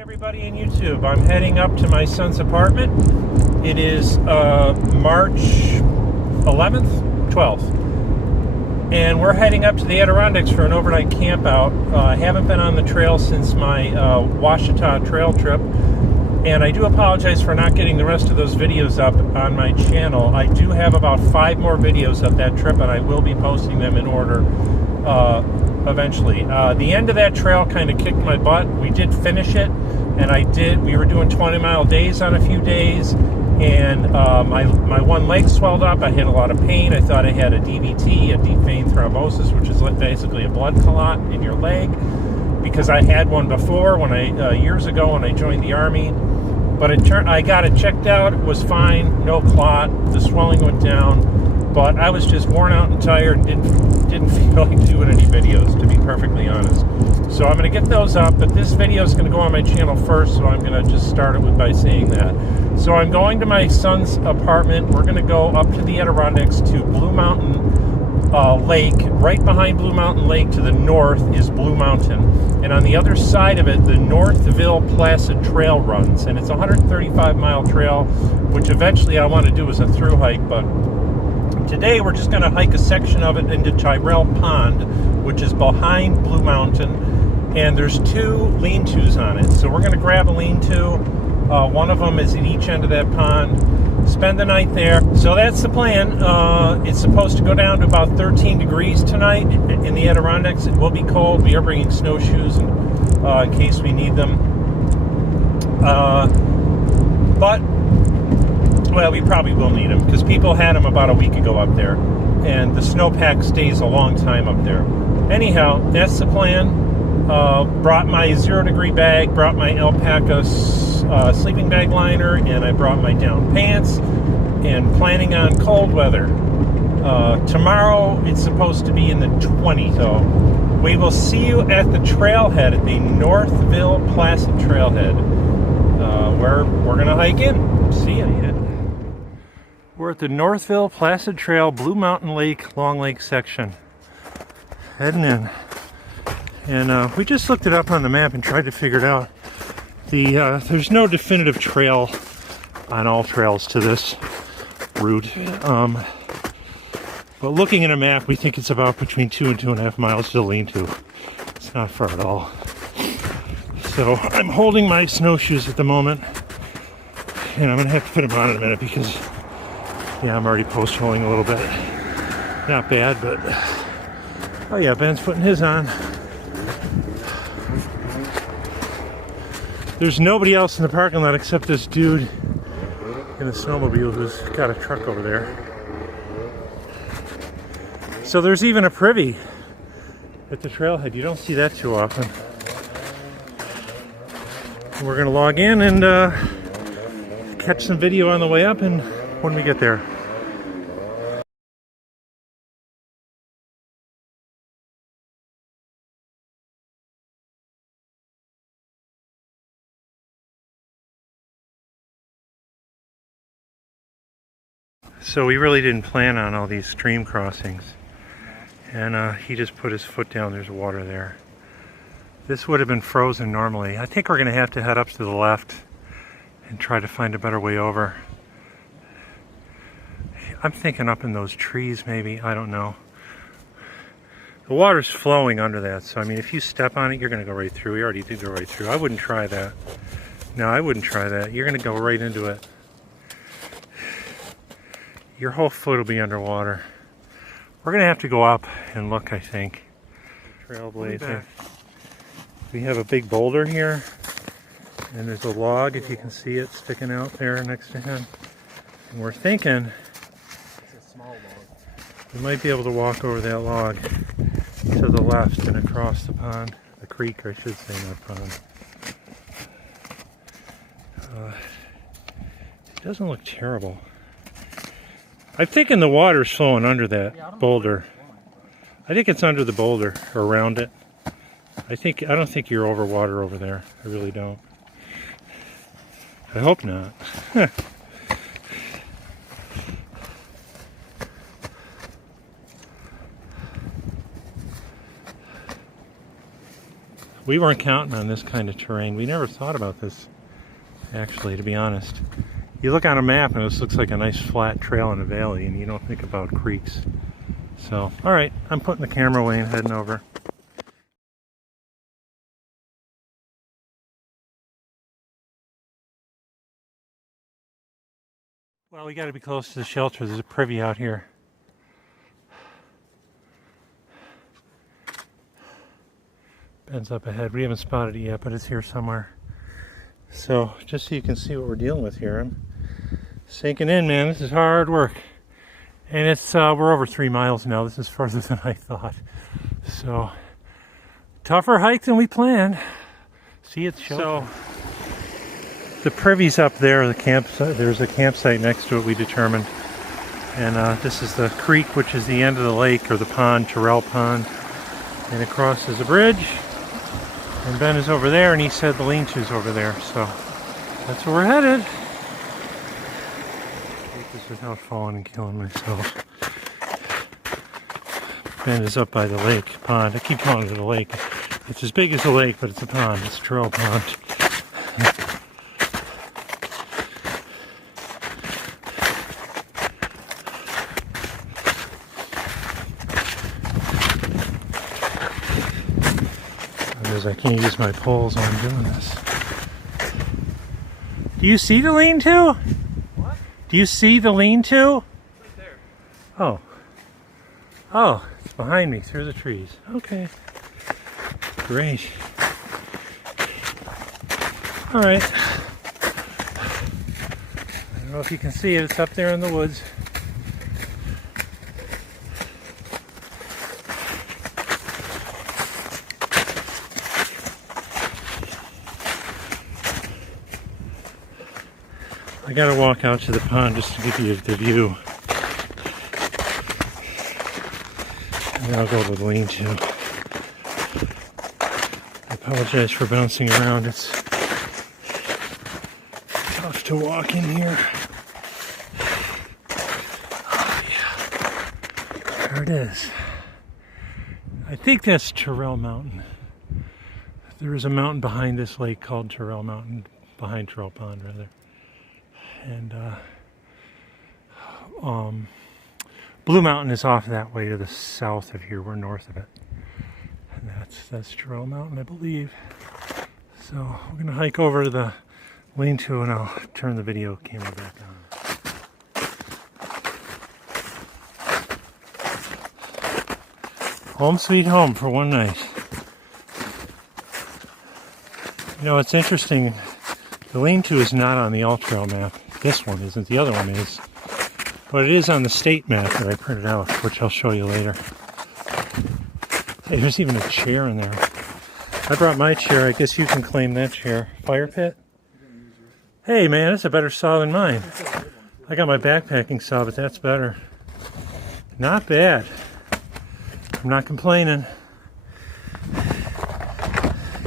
Everybody in YouTube, I'm heading up to my son's apartment. It is March 11th, 12th, and we're heading up to the Adirondacks for an overnight camp out. I haven't been on the trail since my Ouachita trail trip, and I do apologize for not getting the rest of those videos up on my channel. I do have about 5 more videos of that trip, and I will be posting them in order eventually. The end of that trail kind of kicked my butt. We did finish it, and we were doing 20-mile days on a few days, and my one leg swelled up. I had a lot of pain. I thought I had a DVT, a deep vein thrombosis, which is basically a blood clot in your leg, because I had one before years ago when I joined the Army. But I got it checked out. It was fine, no clot. The swelling went down, but I was just worn out and tired and didn't feel like doing any videos, to be perfectly honest. So I'm going to get those up, but this video is going to go on my channel first, so I'm going to just start it by saying that. So I'm going to my son's apartment. We're going to go up to the Adirondacks to Blue Mountain Lake. Right behind Blue Mountain Lake to the north is Blue Mountain, and on the other side of it, the Northville-Placid trail runs, and it's a 135-mile trail, which eventually I want to do as a through hike, but today we're just going to hike a section of it into Tirrell Pond, which is behind Blue Mountain, and there's 2 lean-tos on it. So we're going to grab a lean-to. One of them is at each end of that pond. Spend the night there. So that's the plan. It's supposed to go down to about 13 degrees tonight in the Adirondacks. It will be cold. We are bringing snowshoes in case we need them. But well, we probably will need them, because people had them about a week ago up there, and the snowpack stays a long time up there. Anyhow, that's the plan. Brought my 0-degree bag, brought my alpaca sleeping bag liner, and I brought my down pants, and planning on cold weather. Tomorrow it's supposed to be in the 20s, though. We will see you at the trailhead, at the Northville-Placid trailhead, where we're going to hike in. See ya. We're at the Northville-Placid Trail, Blue Mountain Lake, Long Lake section. Heading in. And we just looked it up on the map and tried to figure it out. There's no definitive trail on all trails to this route. But looking at a map, we think it's about between 2 and 2.5 miles to the lean-to. It's not far at all. So I'm holding my snowshoes at the moment. And I'm going to have to put them on in a minute because, yeah, I'm already post-holing a little bit. Not bad, but... Oh yeah, Ben's putting his on. There's nobody else in the parking lot except this dude in a snowmobile who's got a truck over there. So there's even a privy at the trailhead. You don't see that too often. We're going to log in and catch some video on the way up and when we get there. So we really didn't plan on all these stream crossings, and he just put his foot down. There's water there. This would have been frozen normally. I think we're going to have to head up to the left and try to find a better way over. I'm thinking up in those trees maybe, I don't know. The water's flowing under that, so I mean if you step on it you're going to go right through. We already did go right through. I wouldn't try that. No, I wouldn't try that. You're going to go right into it. Your whole foot will be underwater. We're going to have to go up and look, I think. Trailblazer. We have a big boulder here, and there's a log, if you can see it, sticking out there next to him. And we're thinking we might be able to walk over that log to the left and across the pond. The creek, I should say, not pond. It doesn't look terrible. I'm thinking the water's flowing under that boulder. I think it's under the boulder or around it. I don't think you're over water over there. I really don't. I hope not. We weren't counting on this kind of terrain. We never thought about this, actually, to be honest. You look on a map and this looks like a nice flat trail in a valley, and you don't think about creeks. So, alright, I'm putting the camera away and heading over. Well, we got to be close to the shelter. There's a privy out here. Ben's up ahead. We haven't spotted it yet, but it's here somewhere. So, just so you can see what we're dealing with here, I'm sinking in, man. This is hard work. And it's, we're over 3 miles now. This is further than I thought. So, tougher hike than we planned. See, it's shelter. So, the privy's up there, the campsite. There's a campsite next to it, we determined. And this is the creek, which is the end of the lake, or the pond, Tirrell Pond. And it crosses the bridge. And Ben is over there, and he said the lean-to's over there. So that's where we're headed. Take this without falling and killing myself. Ben is up by the lake, pond. I keep calling it a lake. It's as big as a lake, but it's a pond. It's Tirrell Pond. I can't use my poles while I'm doing this. Do you see the lean-to? What? Do you see the lean-to? Right there. Oh. Oh, it's behind me through the trees. Okay. Great. Alright. I don't know if you can see it. It's up there in the woods. I gotta walk out to the pond just to give you the view. And then I'll go to the lean-to. I apologize for bouncing around. It's tough to walk in here. Oh yeah. There it is. I think that's Tirrell Mountain. There is a mountain behind this lake called Tirrell Mountain, behind Tirrell Pond rather. And Blue Mountain is off that way to the south of here. We're north of it. And that's Tirrell Mountain, I believe. So we're going to hike over to the lean-to and I'll turn the video camera back on. Home sweet home for one night. You know, it's interesting. The lean-to is not on the all-trail map. This one isn't. The other one is. But it is on the state map that I printed out, which I'll show you later. Hey, there's even a chair in there. I brought my chair. I guess you can claim that chair. Fire pit? Hey, man, that's a better saw than mine. I got my backpacking saw, but that's better. Not bad. I'm not complaining.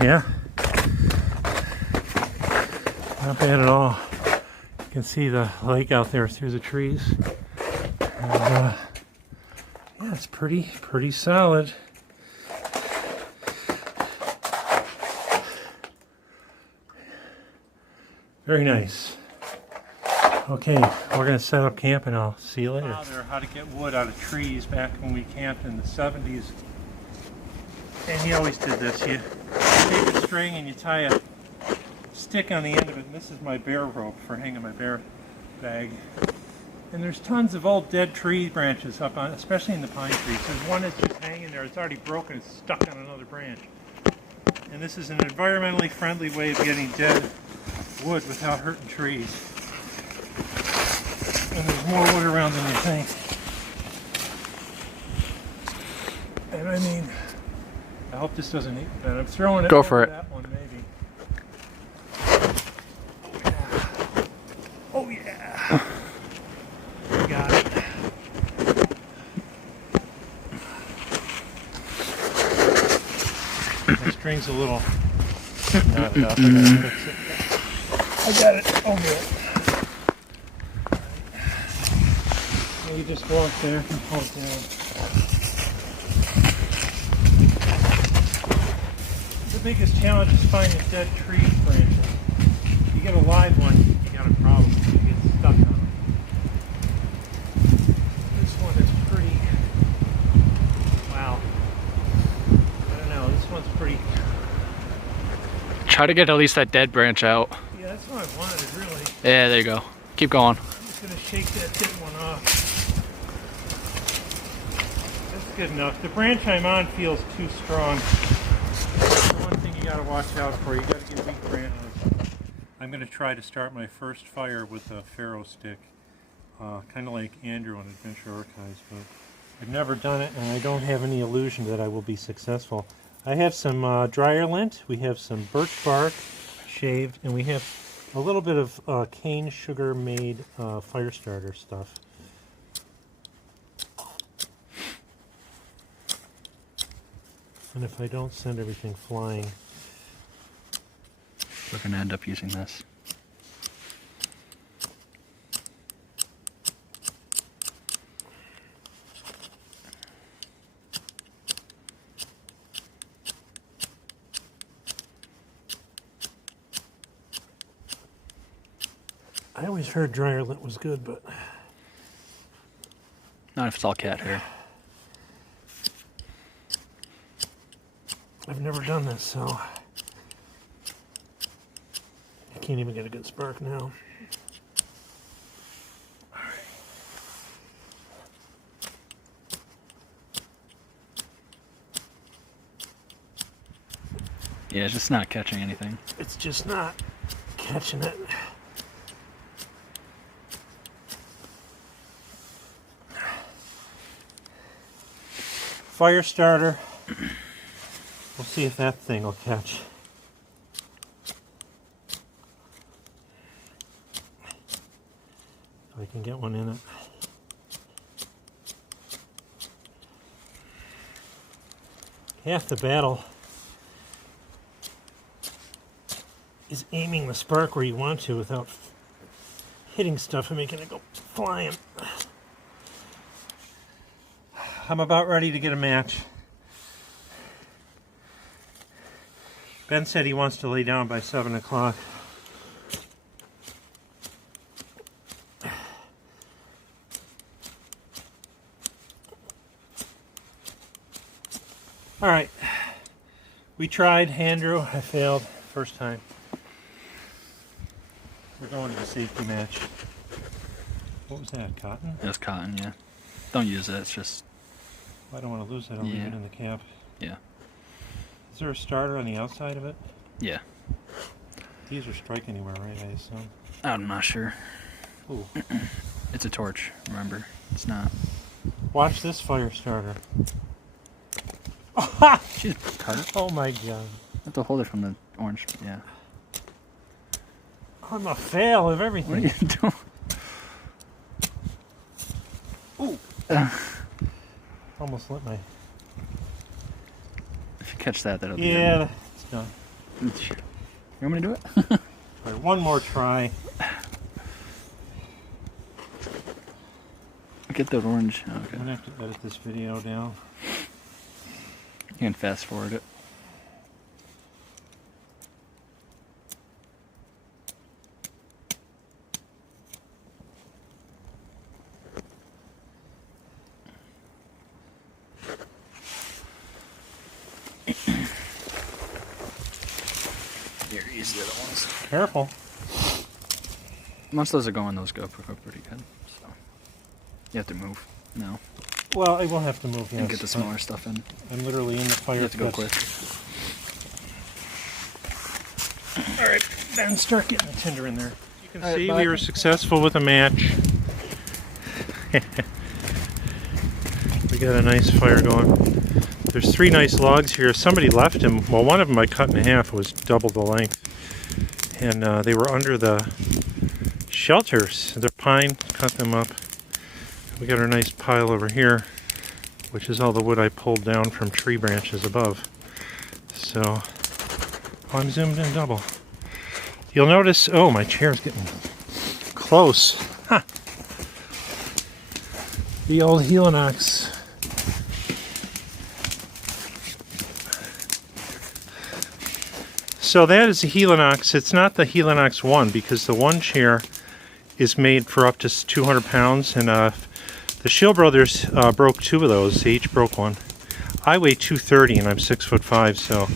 Yeah. Not bad at all. You can see the lake out there through the trees. And, yeah, it's pretty solid. Very nice. Okay, we're going to set up camp and I'll see you later. How to get wood out of trees back when we camped in the 70s. And he always did this. You take a string and you tie a stick on the end of it, and this is my bear rope for hanging my bear bag. And there's tons of old dead tree branches up on, especially in the pine trees. There's one that's just hanging there. It's already broken. It's stuck on another branch. And this is an environmentally friendly way of getting dead wood without hurting trees. And there's more wood around than you think. And I mean, I hope this doesn't eat that. I'm throwing it. Go for it. That one, maybe. Oh yeah. Got it. My string's a little knotted up. I got it. Oh good. You just walk there and pull it down. biggest challenge is finding dead tree branches. If you get a live one, you got a problem. You get stuck on them. This one is pretty... Wow. I don't know, this one's pretty... Try to get at least that dead branch out. Yeah, that's what I wanted, really. Yeah, there you go. Keep going. I'm just going to shake that dead one off. That's good enough. The branch I'm on feels too strong. That's the one thing you got to watch out for. You got to get weak branches. I'm going to try to start my first fire with a ferro stick. Kind of like Andrew on Adventure Archives, but I've never done it and I don't have any illusion that I will be successful. I have some dryer lint, we have some birch bark shaved, and we have a little bit of cane sugar made fire starter stuff. And if I don't send everything flying... We're going to end up using this. I always heard dryer lint was good, but... Not if it's all cat hair. I've never done this, so... I can't even get a good spark now. Yeah, it's just not catching anything. It's just not catching it. Fire starter. We'll see if that thing will catch. If I can get one in it. Half the battle is aiming the spark where you want to without hitting stuff and making it go flying. I'm about ready to get a match. Ben said he wants to lay down by 7 o'clock. All right, we tried, Andrew. I failed first time. We're going to the safety match. What was that, cotton? That's cotton, yeah. Don't use it, it's just... I don't want to lose it, I'll leave it in the cap. Yeah. Is there a starter on the outside of it? Yeah. These are strike anywhere, right, I assume? I'm not sure. Ooh. It's a torch, remember. It's not. Watch this fire starter. She's cut it. Oh my god. I have to hold it from the orange, yeah. I'm a fail of everything. What are you doing? Ooh. Almost lit my... If you catch that, that'll be Yeah, it's done. You want me to do it? All right, one more try. Get the orange. Oh, okay. I'm gonna have to edit this video down. You can fast forward it. Here, use the other ones. Careful. Once those are going, those go pretty good. So you have to move now. Well, I will have to move, yes. And get the smaller stuff in. I'm literally in the fire. You have to go quick. All right, Ben, start getting the tinder in there. You can see we were successful with a match. We got a nice fire going. There's 3 nice logs here. Somebody left them. Well, one of them I cut in half. It was double the length. And they were under the shelters. The pine, cut them up. We got our nice pile over here, which is all the wood I pulled down from tree branches above. So, I'm zoomed in double. You'll notice, oh, my chair's getting close. Huh. The old So that is the Helinox. It's not the Helinox 1 because the one chair is made for up to 200 pounds, and the Shield brothers broke 2 of those. They each broke one. I weigh 230 and I'm 6'5", so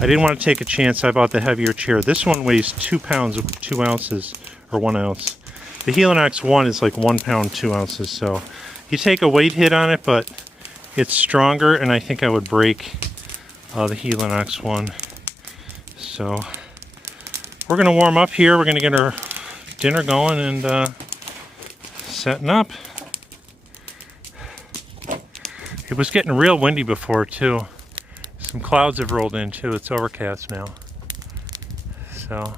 I didn't want to take a chance. I bought the heavier chair. This one weighs 2 pounds, 2 ounces, or 1 ounce. The Helinox 1 is like 1 pound, 2 ounces, so you take a weight hit on it, but it's stronger, and I think I would break the Helinox 1. So we're going to warm up here. We're going to get our dinner going and setting up. It was getting real windy before too. Some clouds have rolled in too. It's overcast now. So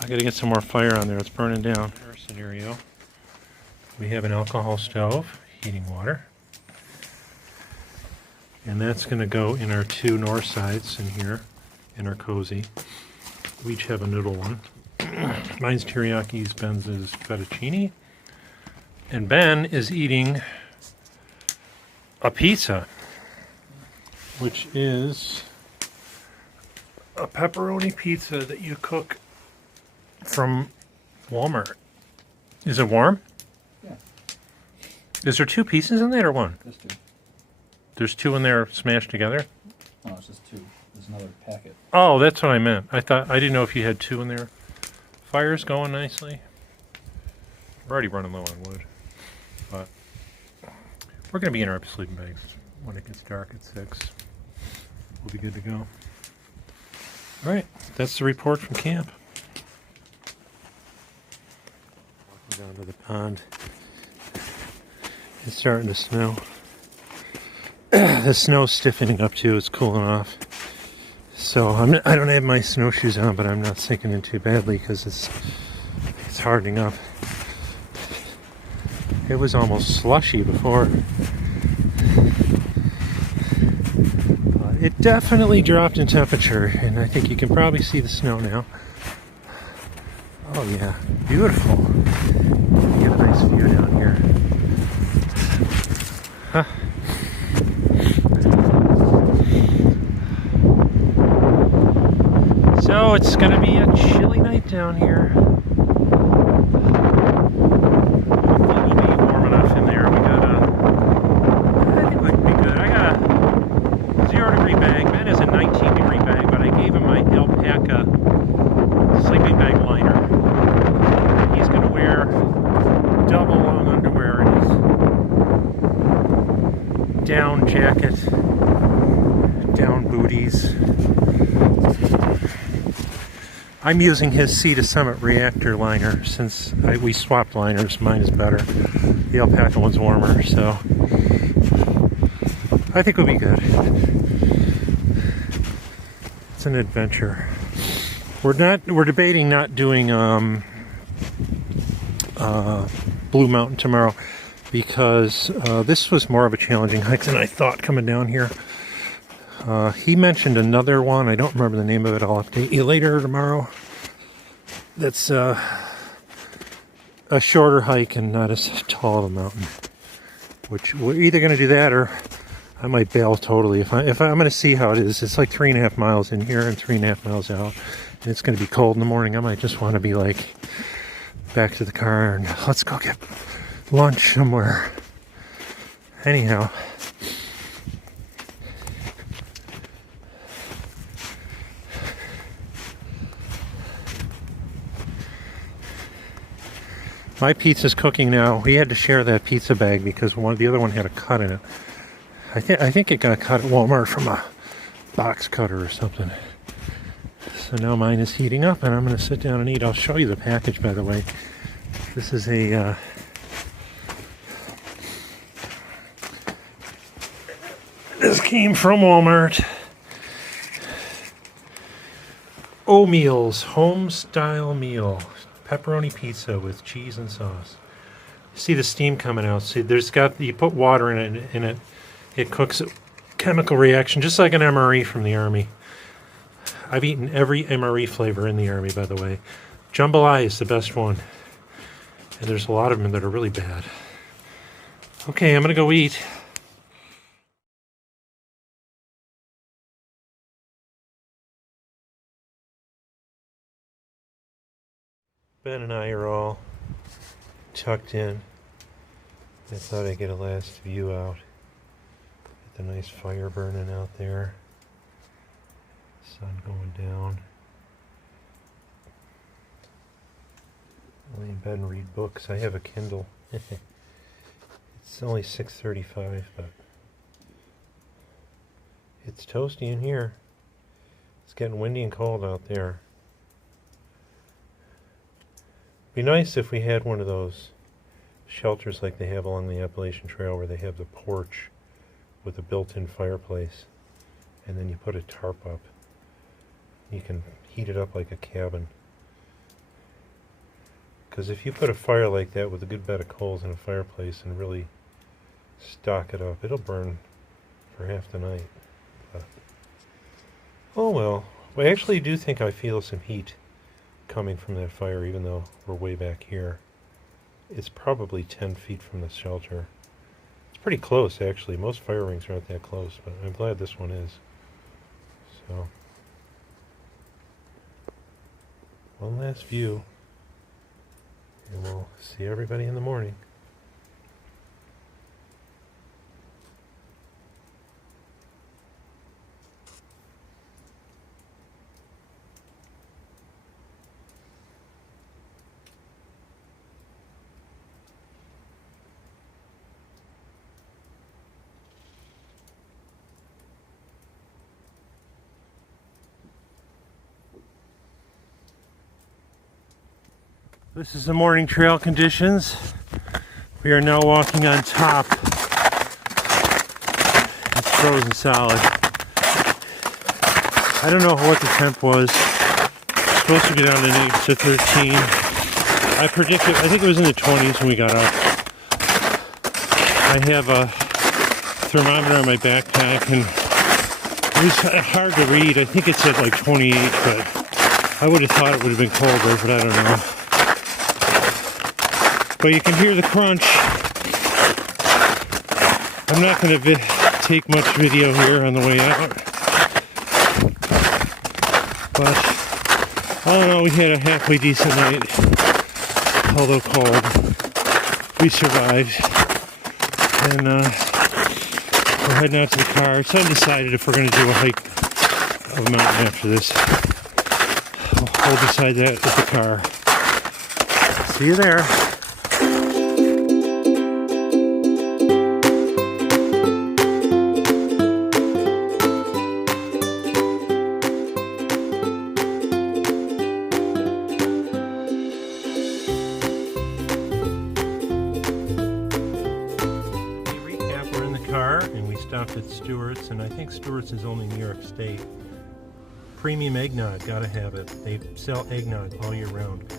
I gotta get some more fire on there. It's burning down. Our scenario. We have an alcohol stove, heating water. And that's gonna go in our 2 north sides in here, in our cozy. We each have a noodle one. Mine's teriyaki, Ben's is fettuccine. And Ben is eating a pizza, which is a pepperoni pizza that you cook from Walmart. Is it warm? Yeah. Is there 2 pieces in that or 1? Just 2. There's 2 in there smashed together? Oh, it's just 2. There's another packet. Oh, that's what I meant. I didn't know if you had 2 in there. Fire's going nicely. We're already running low on wood, but we're going to be in our sleeping bags when it gets dark at 6. We'll be good to go. All right, that's the report from camp. Walking down to the pond. It's starting to snow. The snow's stiffening up too. It's cooling off. So I don't have my snowshoes on, but I'm not sinking in too badly because it's hardening up. It was almost slushy before. It definitely dropped in temperature, and I think you can probably see the snow now. Oh yeah, beautiful. Get a nice view down here. Huh. So it's gonna be a chilly night down here. Sleeping bag liner. He's going to wear double long underwear and his down jacket, down booties. I'm using his Sea to Summit reactor liner since we swapped liners. Mine is better. The alpaca one's warmer, so I think we'll be good. It's an adventure. We're debating not doing Blue Mountain tomorrow because this was more of a challenging hike than I thought coming down here. He mentioned another one. I don't remember the name of it. I'll update you later tomorrow. That's a shorter hike and not as tall of a mountain. Which we're either going to do that or I might bail totally. If I'm going to see how it is. It's like 3.5 miles in here and 3.5 miles out. And it's going to be cold in the morning. I might just want to be like back to the car and let's go get lunch somewhere. Anyhow. My pizza's cooking now. We had to share that pizza bag because the other one had a cut in it. I think it got cut at Walmart from a box cutter or something. So now mine is heating up and I'm going to sit down and eat. I'll show you the package, by the way. This is a this came from Walmart. O-Meals, home style meal. Pepperoni pizza with cheese and sauce. See the steam coming out. See, you put water in it, it cooks a chemical reaction, just like an MRE from the Army. I've eaten every MRE flavor in the Army, by the way. Jambalaya is the best one. And there's a lot of them that are really bad. Okay, I'm going to go eat. Ben and I are all tucked in. I thought I'd get a last view out. Get the nice fire burning out there. Sun going down. Lay in bed and read books. I have a Kindle. It's only 6:35, but it's toasty in here. It's getting windy and cold out there. Be nice if we had one of those shelters like they have along the Appalachian Trail where they have the porch with a built-in fireplace and then you put a tarp up. You can heat it up like a cabin. Because if you put a fire like that with a good bed of coals and a fireplace and really stock it up, it'll burn for half the night. But, oh well. I actually do think I feel some heat coming from that fire, even though we're way back here. It's probably 10 feet from the shelter. It's pretty close, actually. Most fire rings aren't that close, but I'm glad this one is. So, one last view, and we'll see everybody in the morning. This is the morning trail conditions. We are now walking on top. It's frozen solid. I don't know what the temp was. It's supposed to get down to 13. I think it was in the 20s when we got up. I have a thermometer on my backpack and it was hard to read. I think it said like 28, but I would have thought it would have been colder, but I don't know. But you can hear the crunch. I'm not going to take much video here on the way out. But, all in all, we had a halfway decent night. Although cold. We survived. And we're heading out to the car. It's undecided if we're going to do a hike of a mountain after this. We'll decide that at the car. See you there. And we stopped at Stewart's, and I think Stewart's is only New York State. Premium eggnog, gotta have it. They sell eggnog all year round.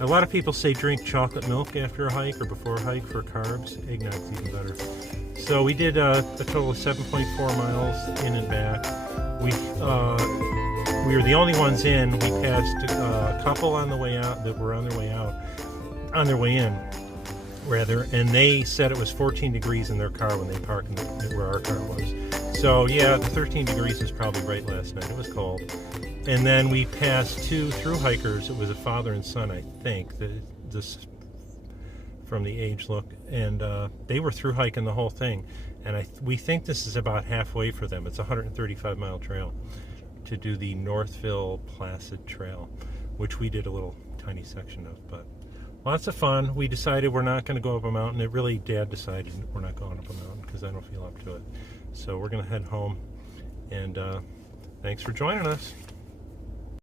A lot of people say drink chocolate milk after a hike or before a hike for carbs. Eggnog's even better. So we did a total of 7.4 miles in and back. We were the only ones in. We passed a couple on the way out that were on their way in. And they said it was 14 degrees in their car when they parked where our car was. So yeah, the 13 degrees was probably right last night. It was cold. And then we passed two through hikers. It was a father and son, I think, this from the age look. And they were through hiking the whole thing. And we think this is about halfway for them. It's a 135-mile trail to do the Northville-Placid trail, which we did a little tiny section of, but lots of fun. We decided we're not going to go up a mountain. Dad decided we're not going up a mountain because I don't feel up to it. So we're going to head home. And thanks for joining us.